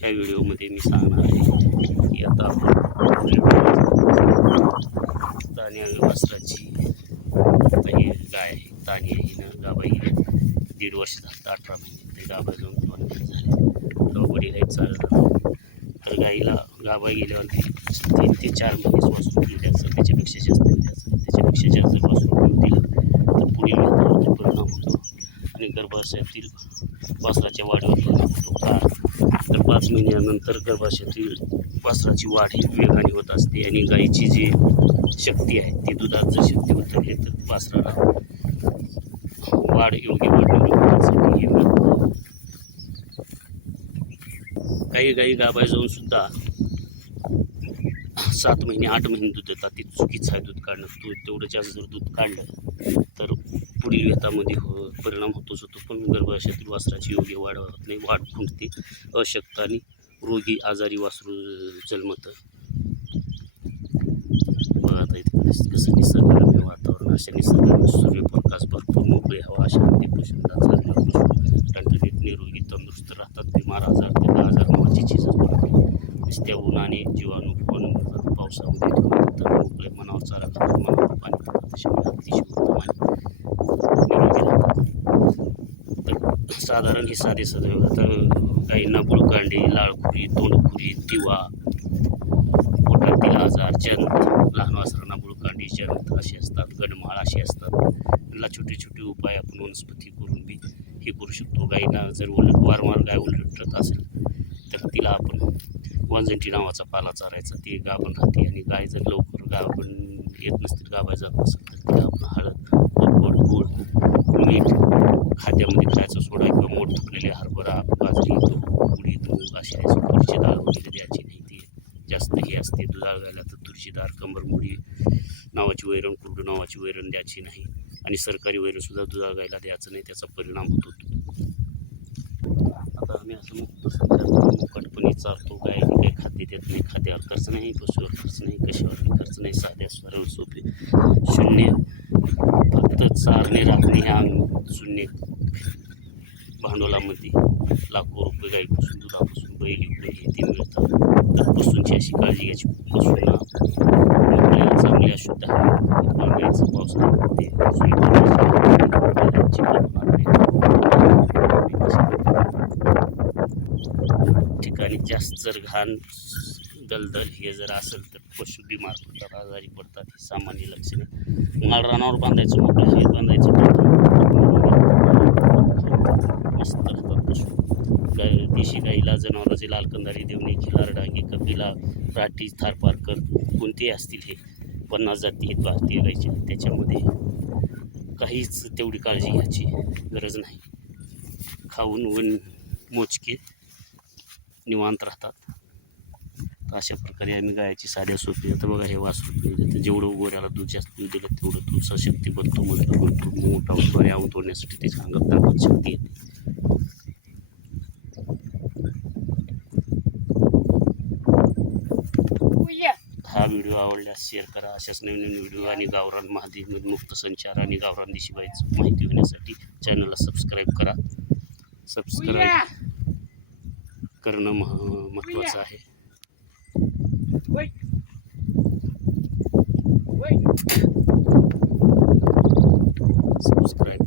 ह्या व्हिडिओमध्ये मी सांगणार आहे की आता तान्या वासराची ही गाय आहे. तान्या हिनं गाबाई 1.5 वर्ष झालं, 18 महिने ते गाबा जाऊन 2 महिने झाले. वडील आहेत चालत. तर गाईला गाबाई गेल्यावर 3 ते 4 महिनेच वासरू द्यायचं, त्याच्यापेक्षा जास्त द्यायचं. त्याच्यापेक्षा जास्त वासरू दिलं तर पुढील व्यथावरती परिणाम होतो आणि गर्भाशयातील वासराच्या वाढीवर परिणाम होतो. का तर 5 महिन्यानंतर गर्भाशयातील वासराची वाढ ही वेगाने होत असते आणि गाईची जी शक्ती आहे ती दुधात जर शक्ती उतरली तर वासराला वाढ योग्य वाढण्यासाठी काही गाई गाबाय जाऊन सुद्धा 7 महिने 8 महिने दूध देतात. ते चुकीचं आहे दूध काढणं. तेवढं जास्त जर दूध काढलं तर पुढील व्यथामध्ये परिणाम होतोच होतो, पण गर्भाशयातील वासराची योग्य वाढ होत नाही. वाढ खुंटते, अशक्त आणि रोगी आजारी वासरू जन्मतं. बघा आता इथे कसं निसर्गरम्य वातावरण, अशा निसर्गाने सूर्यप्रकाश भरपूर, मोकळी हवा, शांती, पोषणदार चालणं, टणटणीत निरोगी तंदुरुस्त राहतात. बिमार आजार त्याला आजार नावाची चीजच पडते. नुसत्या उन्हाने जीवाणू पण पावसामध्ये ठेवून मोकळे मनावर चारा खातात, मनावर पाणी खातात, त्याच्यामुळे अतिशय उत्तम आणि निरोगी राहतात. तर साधारण हे साधे तर गाईंना बुळकांडी, लाळखुरी, तोंडखुरी, तिवा, पोटातील आजार, जंत, लहान वासरांना बुळकांडी, जंत असे असतात, गडमाळ असे असतात. त्याला छोटे छोटे उपाय आपण वनस्पती करून बी हे करू शकतो. गाईला जर वारंवार गाय उलटत असेल तर तिला आपण वंजंटी नावाचा पाला चारायचा, ती गाभण राहते. आणि गाय जर लवकर गाभण येत नसतील, गाभा जात नसेल तर तिला आपण हळद, गोड गूळ, मीठ खाद्यामध्ये खायचं सोडा किंवा मोठ फुटलेले हरभरा, बाजरी, उडीद, मूग अशी तुरीची डाळ वगैरे द्यायची नाही. ती जास्त हे असते. दुधाळ गायला तर तुरीची डाळ, कंबरमुळी नावाची वैरण, कुरडू नावाची वैरण द्यायची नाही. आणि सरकारी वैरणसुद्धा दुधाळ गायला द्यायचं नाही, त्याचा परिणाम होतो. आता आम्ही असं मुक्त संचार मुकटपणे चालतो. गाय काही खाते देत नाही, खाद्यावर खर्च नाही, पशुवर खर्च नाही, कशावर खर्च नाही. साध्या सरळ सोपे शून्य, फक्त चारणे राखणे ह्या शून्य भांडवलामध्ये लाखो रुपये गाईपासून, दुधापासून, बैल उपयोग हे ते मिळतात. तर पशूंची अशी काळजी घ्यायची. पशूंना चांगल्या शुद्ध द्यायचं. पावसाळ्यामध्ये ठिकाणी जास्त जर घाण, दलदल हे जर असेल तर पशु बिमार पडतात, आजारी पडतात. ही सामान्य लक्षणे. माळ रानावर बांधायचं, मोकळ्या हवेत बांधायचं, मस्त राहतात पशु. देशी गाईला जनावरांचे लाल कंदारी, देवणी, खिलार, डांगी, कपिला, राठी, थारपारकर कोणतेही असतील, हे 50 जाती आहेत भारतीय गाईच्या. त्याच्यामध्ये काहीच तेवढी काळजी घ्यायची गरज नाही. खाऊन व मोजके निवांत राहतात. तर अशा प्रकारे आम्ही गायची साध्या सोपी. आता बघा हे वासरू तर जेवढं गोऱ्याला दूध जास्त दूध दिलं तेवढं दूध शक्ती बनतो, मोठा होतो आणि आऊत होण्यासाठी त्याच्या अंगात ताकद शक्ती येते. हा व्हिडिओ आवडल्यास शेअर करा. अशाच नवीन व्हिडिओ आणि गावरान महादेव मुक्त संचार आणि गावरान देशीबाईची माहिती होण्यासाठी चॅनलला सबस्क्राईब करा. सबस्क्राईब करणं महत्त्वाचं आहे. सबस्क्राईब